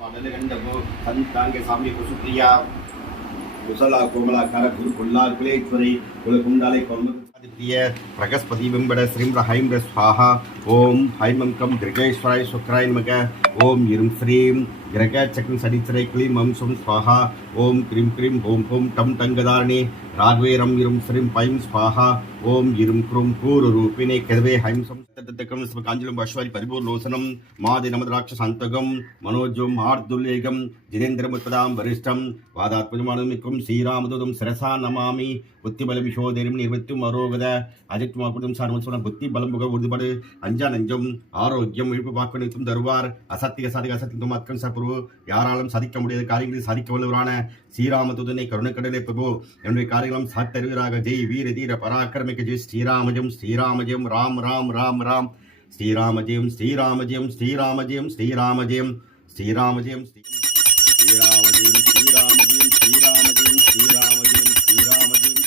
पाडलगंडभो संतांगे सामने कुसुप्रिया कुशला कोमलाकार गुरु कुल्लार कुलेश्वरी कुलकुंडाले कौमुदिप्रिय प्रगस्पति बिंबड श्रीं ह्रीं स्वाहा ओम हैमं कं दृगेश्वराय शुक्राय नमः ओम इरुं श्रीं ग्रह चक्र सडिचरे क्लीं मं सुं स्वाहा ओम क्रीं क्रीं ओम ओम टं टंगदारिणी राघवेरं इरुं श्रीं पैं स्वाहा ओम इरुं क्रूं पूर्वरूपिणे कदवे हैं सं तत्तकं कांजलं अश्वारि परिपूर्णोसनं मादे नमद्राक्षसान्तकं मनोजं आर्दुल्येगं जिनेन्द्रमुत्पदां वरिष्ठं वादात्मजमानमिकं श्रीरामदूतं सरसा नमामि புத்திபலமிஷோதேரும் நிவர்த்தும் அரோகத அஜித்மாக்குடும் சார்மசுன புத்தி பலமுக உறுதிபடு அஞ்சா நஞ்சம் ஆரோக்கியம் இழுப்பு வாக்குறுத்தும் தருவார் அசத்திக சாதிக அசத்திக்கும் அத்கன் சர்பு யாராலும் சாதிக்க முடியாத காரியங்களை சாதிக்க வல்லவரான ஸ்ரீராமதுதனை கருணக்கடலை பிரபு என்னுடைய காரியங்களும் சாத்தருவராக ஜெய் வீர தீர பராக்கிரமிக்க ஜெய் ஸ்ரீராமஜம் ஸ்ரீராமஜம் ராம் ராம் ராம் ராம் ஸ்ரீராமஜயம் ஸ்ரீராமஜயம் ஸ்ரீராமஜயம் ஸ்ரீராமஜயம் ஸ்ரீராமஜயம் ஸ்ரீராமஜயம் ஸ்ரீராமஜயம் ஸ்ரீராமஜயம் ஸ்ரீராமஜயம் ஸ்ரீராமஜயம்